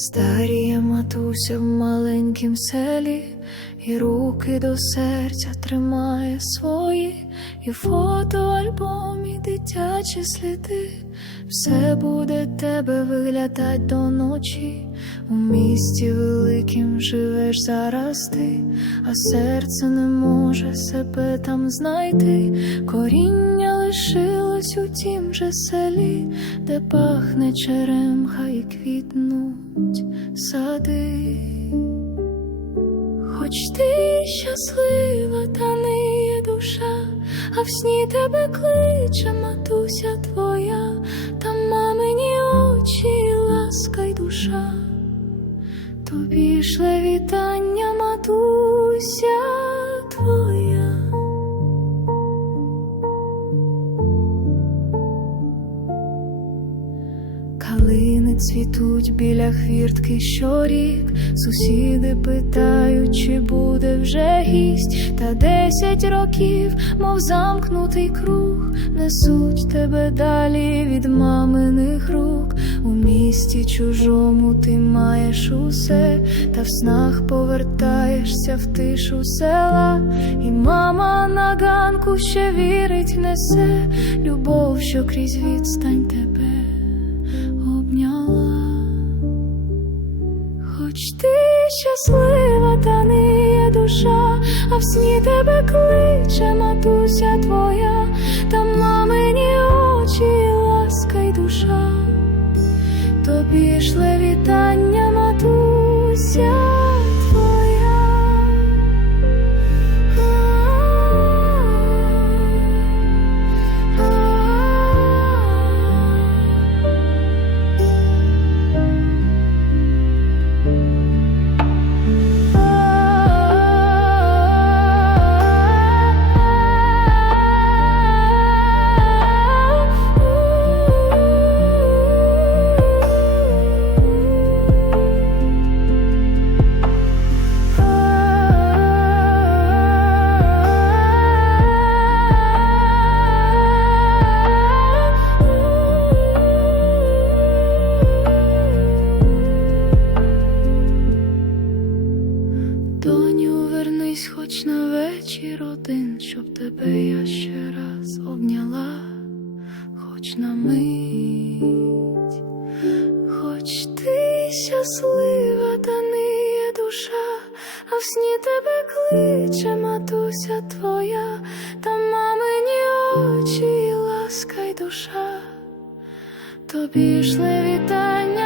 Старіє матуся в маленькім селі, і руки до серця тримає свої, і фото в альбомі дитячі сліди. Все буде тебе виглядать до ночі. У місті великим живеш зараз ти, а серце не може себе там знайти. Коріння лишилось у тім же селі, де пахне черемха і квітнуть сади. Хоч ти щаслива, та не є душа, а в сні тебе кличе матуся твоя, та мамині очі, ласка й душа. Тобі шле вітання, матуся цвітуть біля хвіртки щорік, сусіди питають, чи буде вже гість, та десять років, мов замкнутий круг, несуть тебе далі від маминих рук. У місті чужому ти маєш усе, та в снах повертаєшся в тишу села, і мама на ганку ще вірить, несе любов, що крізь відстань тебе хоч ти щаслива, та не є душа, а в сні тебе кличе матуся твоя, Доню, хоч на вечір один, щоб тебе я ще раз обняла, хоч на мить, хоч ти щаслива, та не душа, а в сні тебе кличе матуся твоя, та мамині очі, і ласка й душа. Тобі шле вітання,